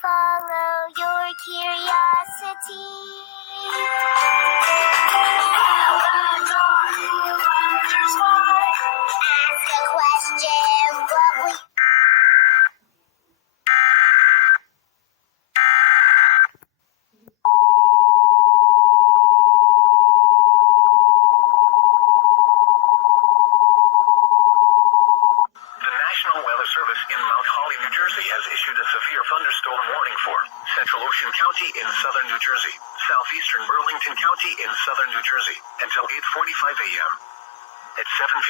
follow your curiosity. Ask a question, what we National Weather Service in Mount Holly, New Jersey has issued a severe thunderstorm warning for Central Ocean County in southern New Jersey, southeastern Burlington County in southern New Jersey, until 8:45 a.m. At 7:57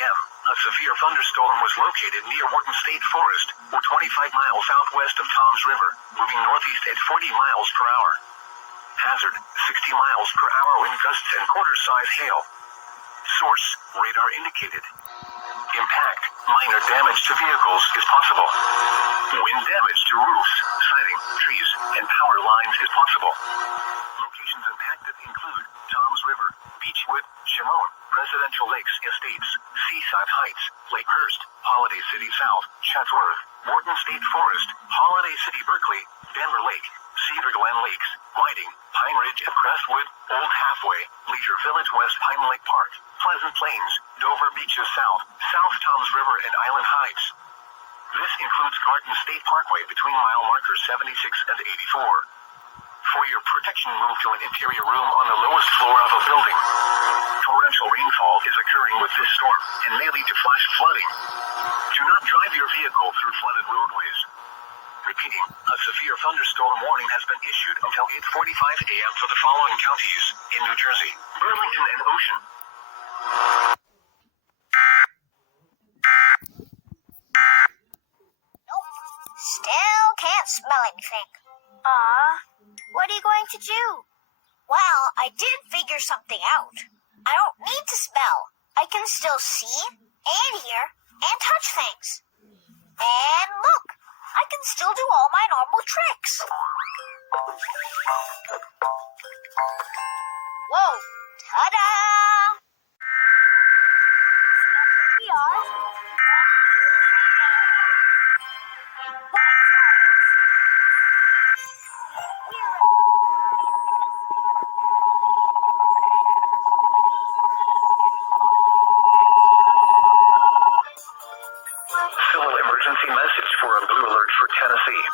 a.m., a severe thunderstorm was located near Wharton State Forest, 25 miles southwest of Toms River, moving northeast at 40 miles per hour. Hazard, 60 miles per hour wind gusts and quarter-size hail. Source, radar indicated. Impact, minor damage to vehicles is possible. Wind damage to roofs, siding, trees, and power lines is possible. Locations impacted include Toms River, Beechwood, Shimon, Presidential Lakes Estates, Seaside Heights, Lakehurst, Holiday City South, Chatsworth, Wharton State Forest, Holiday City Berkeley, Denver Lake, Cedar Glen Lakes, Whiting, Pine Ridge and Crestwood, Old Halfway, Leisure Village West Pine Lake Park, Pleasant Plains, Dover Beaches South, South Toms River and Island Heights. This includes Garden State Parkway between mile markers 76 and 84. For your protection, move to an interior room on the lowest floor of a building. Torrential rainfall is occurring with this storm and may lead to flash flooding. Do not drive your vehicle through flooded roadways. Repeating, a severe thunderstorm warning has been issued until 8:45 a.m. for the following counties in New Jersey, Burlington and Ocean. Nope. Still can't smell anything. What are you going to do? Well, I did figure something out. I don't need to smell. I can still see and hear and touch things. And look, I can still do all my normal tricks. Whoa, ta-da! Here we are. Civil emergency message for a blue alert for Tennessee.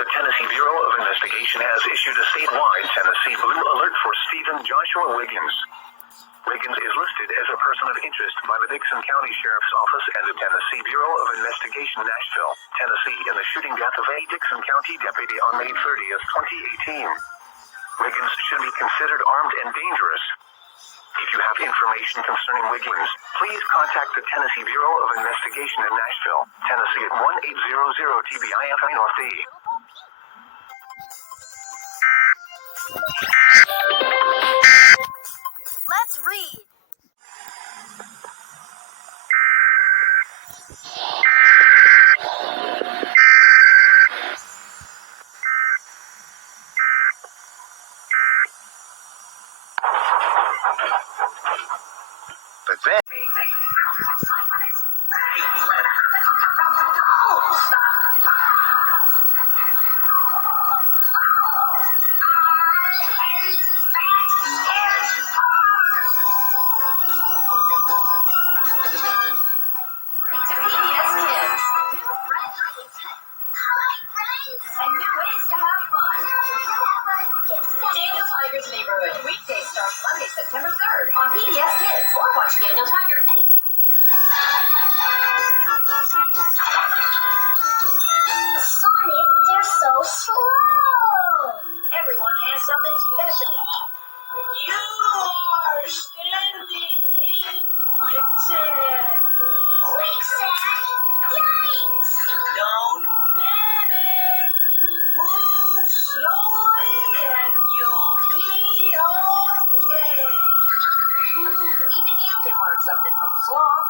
The Tennessee Bureau of Investigation has issued a statewide Tennessee blue alert for Stephen Joshua Wiggins. Wiggins is listed as a person of interest by the Dixon County Sheriff's Office and the Tennessee Bureau of Investigation, Nashville, Tennessee, in the shooting death of a Dixon County deputy on May 30th, 2018. Wiggins should be considered armed and dangerous. If you have information concerning Wiggins, please contact the Tennessee Bureau of Investigation in Nashville, Tennessee at 1-800-TBIFI North D. Let's read. But then... Neighborhood. Weekdays start Monday, September 3rd on PBS Kids, or watch Daniel Tiger any. Sonic, they're so slow. Everyone has something special. You are standing in quicksand. Quicksand? Yikes! Don't panic. Move slowly and you'll be okay. Even you can learn something from Sloth.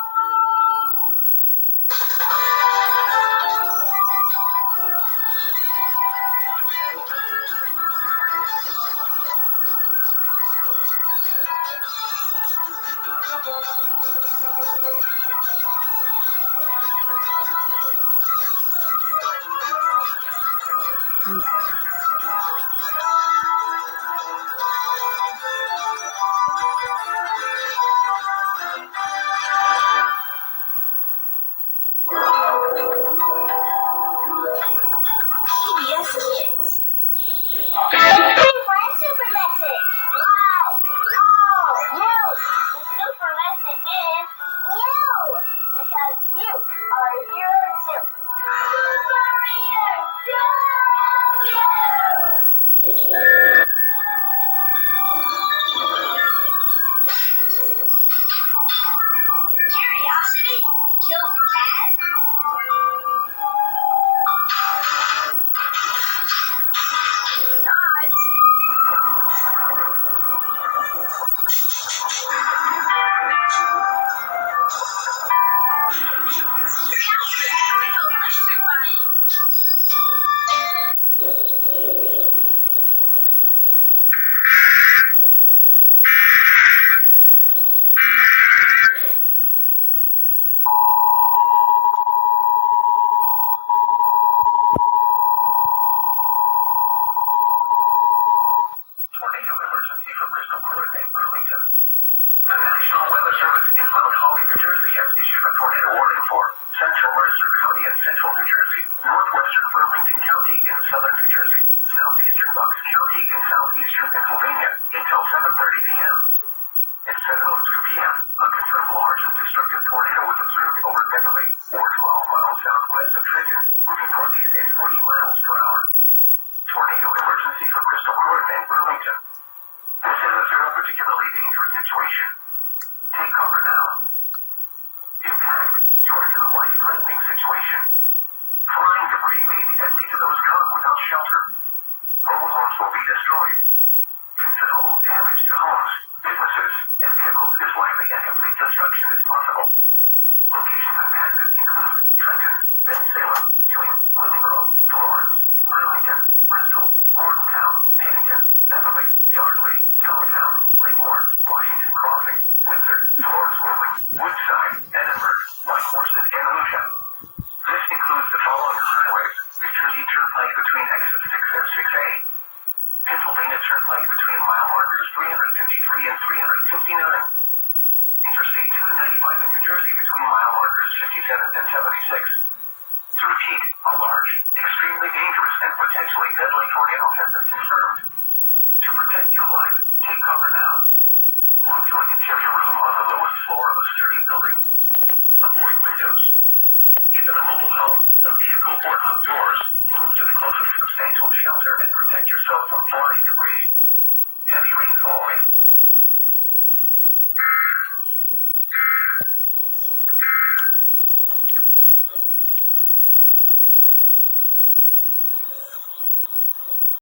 PBS Kids. Super message. Wow. Oh, you. The super message is you. Because you are a hero too. Super Reader, Curiosity killed the cat. Not. Curiosity is electrifying. Tornado emergency for Crystal Court and Burlington. The National Weather Service in Mount Holly, New Jersey has issued a tornado warning for central Mercer County in central New Jersey, northwestern Burlington County in southern New Jersey, southeastern Bucks County in southeastern Pennsylvania until 7:30 p.m. At 7:02 p.m., a confirmed large and destructive tornado was observed over Beverly, or 12 miles southwest of Trenton, moving northeast at 40 miles per hour. Tornado emergency for Crystal Court and Burlington. This is a zero particularly dangerous situation. Take cover now. Impact. You are in a life-threatening situation. Flying debris may be deadly to those caught without shelter. Mobile homes will be destroyed. Considerable damage to homes, businesses, and vehicles is likely, and complete destruction is possible. Locations impacted include Trenton, Bensalem, Ewing, Willingboro, Florence, Burlington, Bristol, Morgantown, Pennington, Beverly, Yardley, Towertown, Lemoore, Washington Crossing, Windsor, Florence Woodland, Woodside, Edinburgh, Whitehorse, and Andalusia. This includes the following highways: New Jersey Turnpike between exit 6 and 6A, Pennsylvania Turnpike between mile markers 353 and 359, Interstate 295 in New Jersey between mile markers 57 and 76. To repeat, a large, extremely dangerous, and potentially deadly tornado has been confirmed. To protect your life, take cover now. Move to an interior room on the lowest floor of a sturdy building. Avoid windows. If in a mobile home, a vehicle, or outdoors, move to the closest substantial shelter and protect yourself from flying debris.